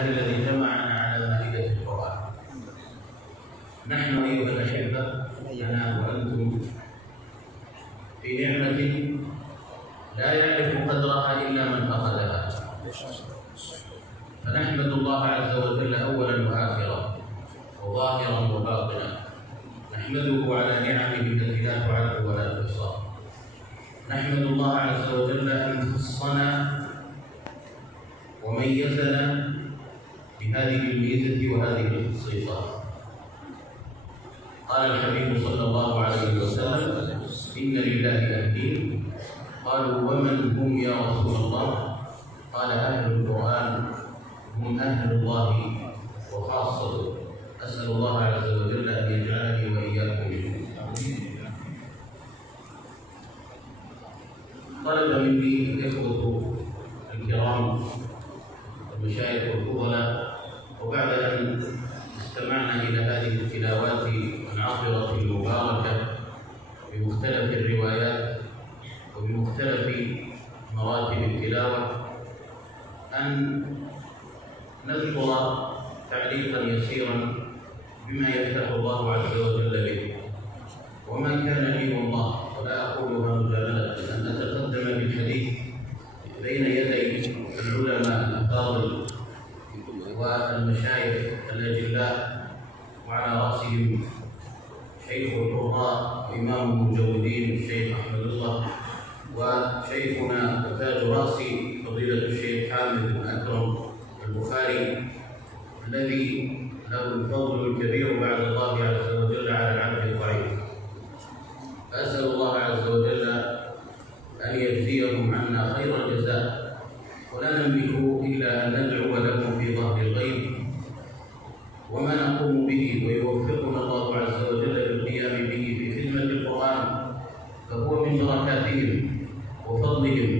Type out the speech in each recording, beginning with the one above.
لله الذي جمعنا على مائدة القرآن. نحن أيها الأحبة أنا وأنتم في نعمة لا يعرف قدرها إلا من فقدها، فنحمد الله عز وجل أولا وآخرا وظاهرا وباطنا، نحمده على نعمه التي لا تعد ولا تحصى. نحمد الله عز وجل أن خصنا وميزنا بهذه الميزة وهذه الخصيصة. قال الحبيب صلى الله عليه وسلم: إن لله أهلين. قالوا: ومن هم يا رسول الله؟ قال: أهل القرآن هم أهل الله وخاصته. أسأل الله عز وجل أن يجعلني وإياكم منهم. طلب مني الإخوة الكرام المشايخ والفضلاء، وبعد أن استمعنا إلى هذه التلاوات العطرة المباركة بمختلف الروايات وبمختلف مراتب التلاوة، أن نذكر تعليقا يسيرا بما يفتح الله عز وجل به. وما كان لي والله، ولا أقولها مجاملة، أن أتقدم بالحديث بين يدي العلماء الأفاضل والمشايخ الأجلاء، وعلى رأسهم شيخ القراء وإمام المجودين الشيخ أحمد الله، وشيخنا وتاج رأسي فضيلة الشيخ حامد بن أكرم البخاري، الذي له الفضل الكبير بعد الله عز وجل على العبد الضعيف. فأسأل الله عز وجل أن يجزيهم عنا خير الجزاء، ولا نملك إلا أن ندعو لهم في ظهر الغيب وما نقوم به، ويوفقنا الله عز وجل بالقيام به في خدمة القرآن، فهو من بركاتهم وفضلهم،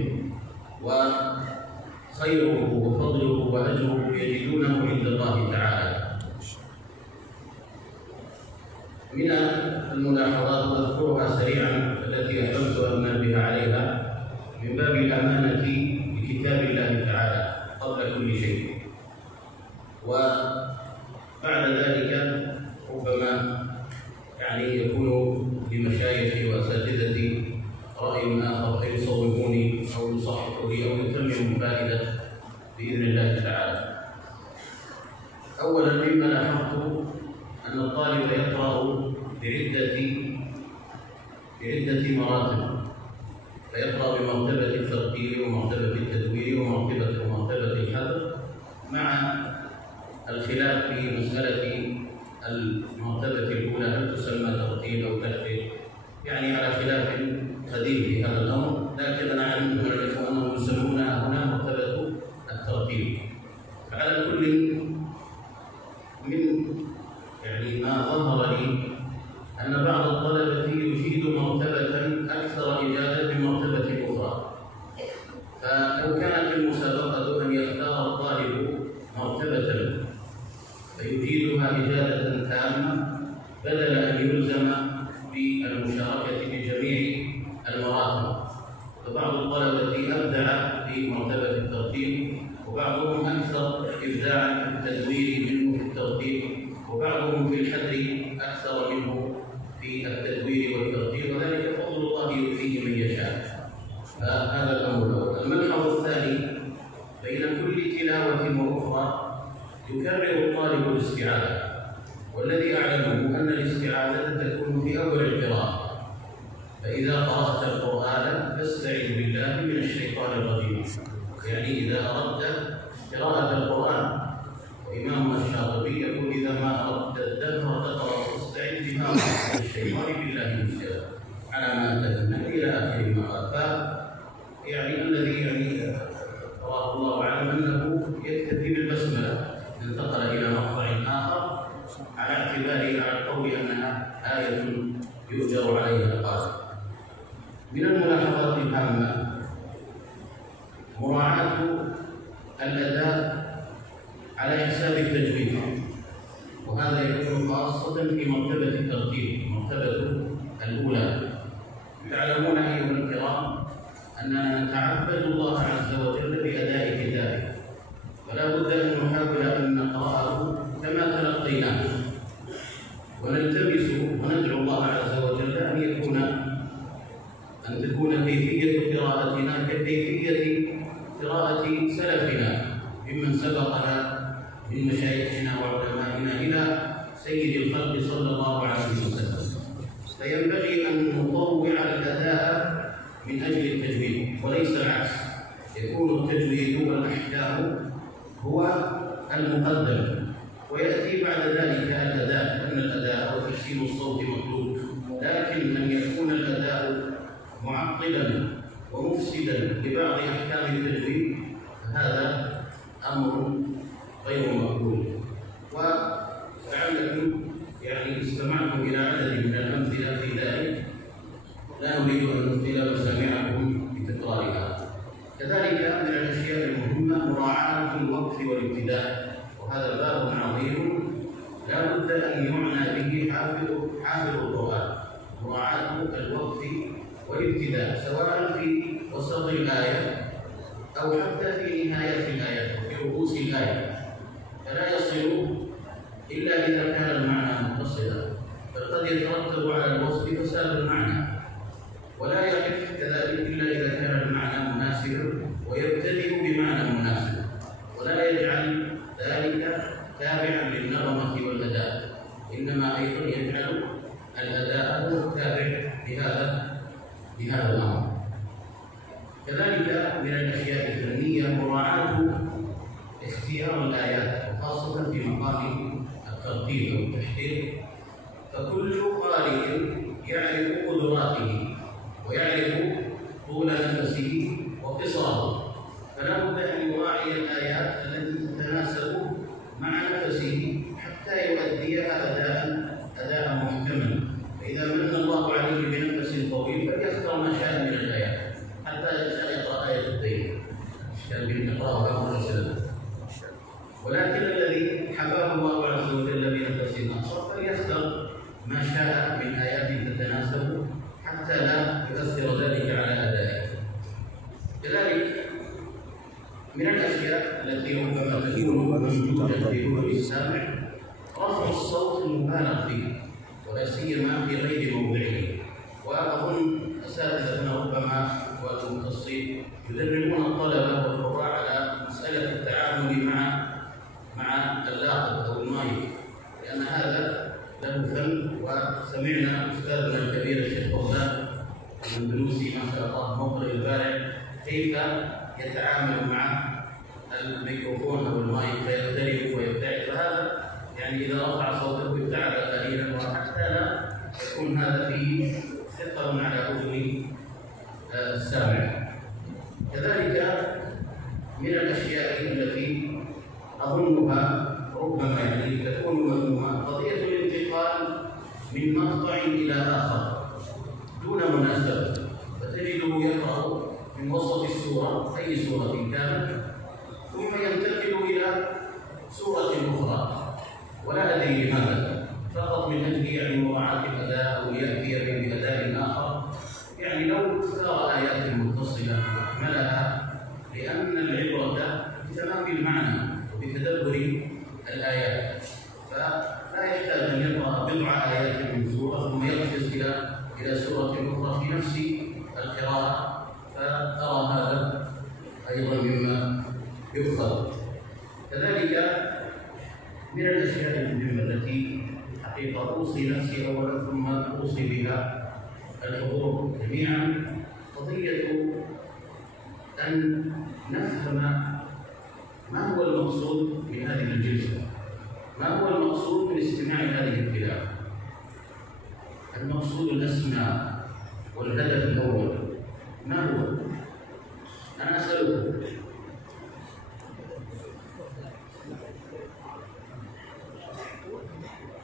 وخيره وفضله وأجره يجدونه عند الله تعالى. من الملاحظات أذكرها سريعا التي أحببت أن أنبه عليها من باب الأمانة بكتاب الله تعالى قبل كل شيء. وبعد ذلك ربما يكون لمشايخي وأساتذتي رأي آخر فيصوبوني أو يصححوا لي أو يتمموا فائدة بإذن الله تعالى. أولا مما لاحظت أن الطالب يقرأ بعدة مراتب، فيقرأ بمرتبة الترتيل ومرتبة التدوير ومرتبة الحذف، مع الخلاف في مسألة المرتبة الأولى هل تسمى ترتيل أو تحفيظ، على خلاف قديم في هذا الأمر، لكن أنا علمت من الإخوة أنهم يسمونها هنا مرتبة الترتيل. فعلى كل من ما ظهر لي أن بعض الطلبة يجيد مرتبة أكثر إجادة من مرتبة أخرى، فلو كانت المسابقة أن يختار الطالب مرتبة فيجيدها إجادة تامة بدل أن يلزم بالمشاركة بجميع المراتب، فبعض الطلبة أبدع في مرتبة الترتيب، وبعضهم أكثر إبداعا في التدوير منه في الترتيب، وبعضهم في الحذر أكثر منه في التدوير والترتيب، وذلك فضل الله يؤتيه من يشاء. فهذا الأمر الأول. الملحظ الثاني: بين كل تلاوة وأخرى يكرر الطالب الاستعاذة، والذي أعلمه أن الاستعاذة تكون في أول القراءة، فإذا قرأت القرآن فاستعذ بالله من الشيطان الرجيم، إذا أردت قراءة القرآن. وإمامنا الشاطبي يقول: إذا ما أردت الدهر تقرأ فاستعذ بما من الشيطان بالله من الشر، على ما أتمنى إلى آخر ما قال. الذي راه الله أعلم أنه يكتفي بالبسملة، انتقل إلى مقطع آخر على اعتبار على القول أنها آية يؤجر عليها القارئ. من الملاحظات الهامة مراعاة الأداء على حساب التجويد، وهذا يكون خاصة في مرتبة الترتيب، المرتبة الأولى. تعلمون أيها الكرام أننا نتعبد الله عز وجل بأداء كتابه، فلا بد أن نحاول أن نقرأه كما تلقيناه، ونلتمس وندعو الله عز وجل أن تكون كيفية قراءتنا ككيفية قراءة سلفنا ممن سبقنا من مشايخنا وعلمائنا إلى سيد الخلق صلى الله عليه وسلم. فينبغي أن نطوع الأداء من أجل التجويد وليس العكس، يكون التجويد والأحكام هو المقدم ويأتي بعد ذلك الأداء، لأن الأداء وتحسين الصوت مطلوب، لكن أن يكون الأداء معطلا ومفسدا لبعض أحكام التجويد فهذا أمر غير مقبول. ولعلكم استمعتم إلى عدد من الأمثلة في ذلك، لا نريد أن نطيل مسامعكم بتكرارها. كذلك من الأشياء المهمة مراعاة الوقف والابتداء، وهذا باب عظيم لا بد أن يعنى به حافظ القرآن، مراعاة الوقف والابتداء سواء في وسط الآية أو حتى في نهاية الآية وفي رؤوس الآية، فلا يصل إلا إذا كان المعنى متصلا، بل قد يترتب على الوصف فساد المعنى، ولا يقف كذلك إلا إذا كان المعنى مناسبا ويبتدئ بمعنى مناسب، ولا يجعل ذلك تابعا للنغمة والأداء، إنما أيضا يجعل الأداء تابع لهذا الأمر. كذلك من الأشياء الفنية مراعاة اختيار الآيات، وخاصة في مقام الترتيب والتحقيق، فكل قارئ يعرف قدراته ويعرف طول نفسه وقصاره، فلا بد أن يراعي الآيات التي تتناسب مع نفسه حتى يؤديها أداء محكما. فإذا من الله عليه بنفس طويل فليختار ما شاء من الآيات حتى يقرأ آية الدين كان بنقرأها مرسلا، ولكن الذي حباه الله عز وجل بنفس أقصر فليختار ما شاء من آيات تتناسب حتى لا يؤثر ذلك على أدائه. كذلك من الأشياء التي ربما تكون موجودة في كل السامع رفع الصوت المبالغ فيه، ولا سيما في غير موضعه. وأظن أساتذتنا ربما والمختصين يدربون الطلبة والقراء على مسألة التعامل مع اللاقط أو المايك، لأن هذا له فن. وسمعنا أستاذنا الكبير الشيخ فوزان المندلوسي ما شاء الله مقرئ البارع كيف يتعامل مع الميكروفون أو المايك فيختلف ويبتعد، فهذا إذا رفع صوته ابتعد قليلا وحتى لا يكون هذا فيه ثقل على أذن السامع. كذلك من الأشياء التي أظنها ربما تكون مذمومة قضية الانتقال من مقطع إلى آخر دون مناسبة، فتجده يقرأ من وسط السورة أي سورة كانت ثم ينتقل إلى سورة أخرى ولا أدري لماذا، فقط من أجل مراعاة الأداء أو يأتي بأداء آخر. لو اختار آيات متصلة وأكملها، لأن العبرة بتمام المعنى وبتدبر الآيات، فلا يحتاج أن يقرأ بضع آيات من سورة ثم يقفز إلى سورة أخرى في نفس القراءة، فأرى هذا أيضا مما يؤخذ. كذلك من الأشياء المهمة التي حقيقة أوصي نفسي أولا ثم أوصي بها الحضور جميعا قضية أن نفهم ما هو المقصود من هذه الجلسة، ما هو المقصود من استماع هذه الكلام. المقصود الأسمى والهدف الأول ما هو؟ أنا أسألكم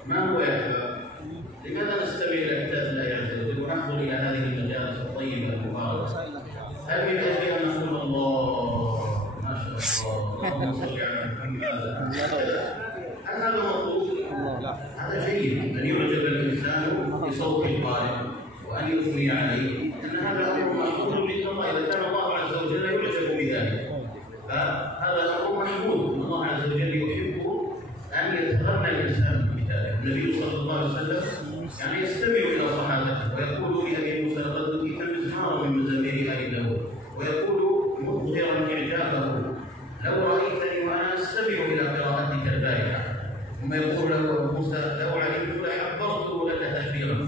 ما هو يا شباب؟ لماذا نستمع إلى كتاب الله عز وجل ونحضر إلى هذه المجالس الطيبة المباركة؟ هل من أجل أن نقول الله ما شاء الله اللهم صل على محمد؟ هل هذا مطلوب؟ هذا جيد أن يعجب الإنسان بصوت القارئ وأن يثني عليه، أن هذا أمر محمود من الله. إذا كان الله عز وجل يعجب بذلك فهذا أمر محمود. النبي صلى الله عليه وسلم يعني يستمع الى صحابته ويقول لابي موسى الغزوي كم مزمار من مزامير ال داود، ويقول مظهرا اعجابه لو رايتني وانا استمع الى قراءتك البارحه، ثم يقول له ابو موسى لو علمت لحبرت لك تحبيرا.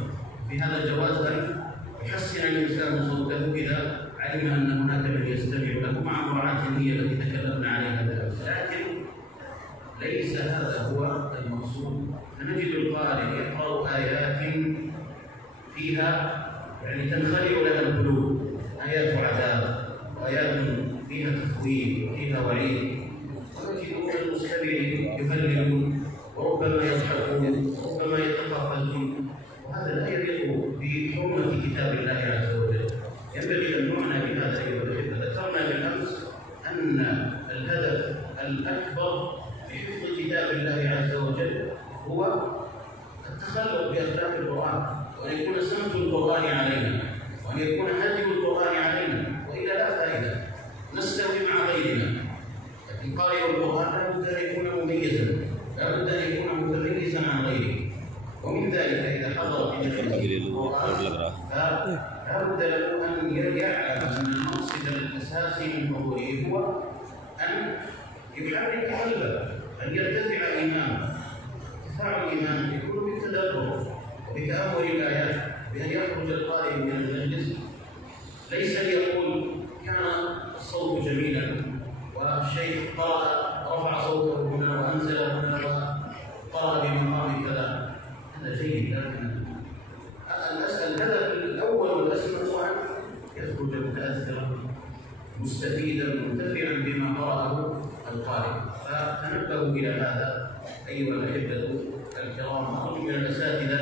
في هذا الجواز ان يحسن الانسان صوته اذا علم ان هناك من يستمع له مع مراعاه النيه التي تكلمنا عليها بالامس، لكن ليس هذا هو المقصود. فنجد القارئ يقرا ايات فيها يعني تنخلع لها القلوب، ايات عذاب وايات فيها تخويف وفيها وعيد، ونجد المستمع يهللون وربما يضحكون وربما يتقافزون، وهذا لا يليق بحرمه كتاب الله عز وجل. ينبغي ان نعنى بهذا ايها الاخوه. ذكرنا بالامس ان الهدف الاكبر بحفظ كتاب الله عز وجل هو التخلق باخلاق القران، وان يكون سمت القران علينا، وان يكون هدي القران علينا، والا لا فائده نستوي مع غيرنا. لكن قارئ القران لا بد ان يكون مميزا، لا بد ان يكون متميزا عن غيره. ومن ذلك اذا حضر في القران لا بد له ان يعلم ان المقصد الاساسي من حضوره هو ان يحرك قلبه، ان يرتفع ايمانه. ارتفاع الايمان يكون بالتدبر وبتامل الايات، بان يخرج القارئ من المجلس ليس ليقول كان الصوت جميلا والشيخ قرأ رفع صوته هنا وانزل هنا وقرأ بمقام كذا، هذا جيد، لكن الهدف الاول والاسمى هو ان يخرج متاثرا مستفيدا منتفعا بما قرأه القارئ. فتنبهوا الى هذا ايها الاحبه الكرام. ارجو من الاساتذه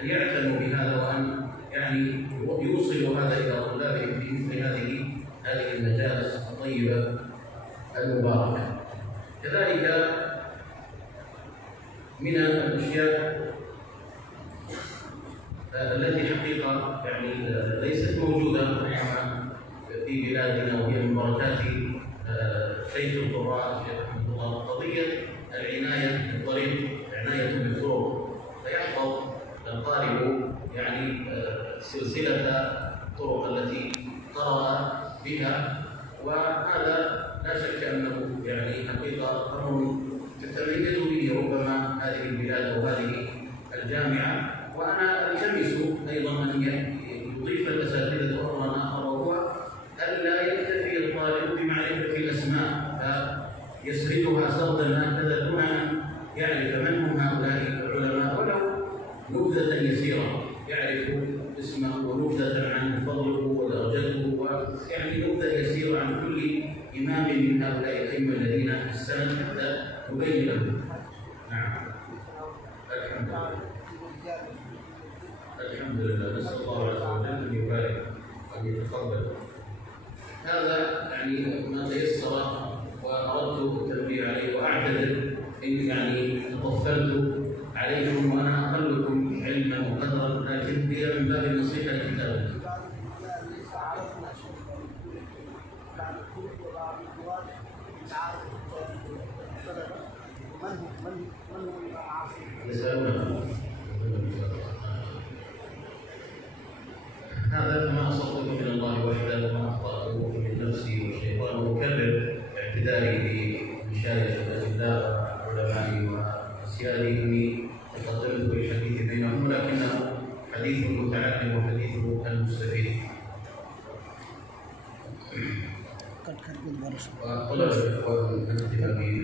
ان يعتنوا بهذا وان يعني يوصلوا هذا الى طلابهم في مثل هذه المجالس الطيبه المباركه. كذلك من الاشياء التي حقيقه يعني ليست موجوده في بلادنا وهي من بركات شيخ القراء الشيخ رحمه الله قضيه العنايه بالطريق، عنايه بالطرق، فيحفظ القارئ يعني سلسله الطرق التي قرأ بها، وهذا لا شك انه يعني حقيقه امر تتميز به ربما هذه البلاد او هذه الجامعه. وانا التمس ايضا ان يضيف الاساتذه امرا اخر، وهو الا يكتفي الطالب بمعرفه الاسماء فيسردها سردا هكذا دون ان يعرف من هم هؤلاء العلماء ولو نبذه يسيره، يعرف اسمه ونبذه عن فضله ودرجته ويعني نبذه يسيره عن كل امام من هؤلاء الائمه الذين في السند حتى نبين له. نعم. الحمد لله، نسال الله عز وجل ان يبارك وان يتقبل. هذا يعني ما تيسر واردت التنبيه عليه، واعتذر ان يعني تطفلت عليكم وانا اقلكم علما وقدرا، لكن هي من باب النصيحه لكتاب يسألونه. هذا ما أصبته من الله وحده وما أخطأته من نفسي والشيطان، وأكرر اعتذاري بمشايخ الأجلاء وعلمائي وأسيادي إني تقدمت بالحديث بينهم، ولكنه حديث المتعلم وحديث المستفيد. وطلب الإخوان الاهتمام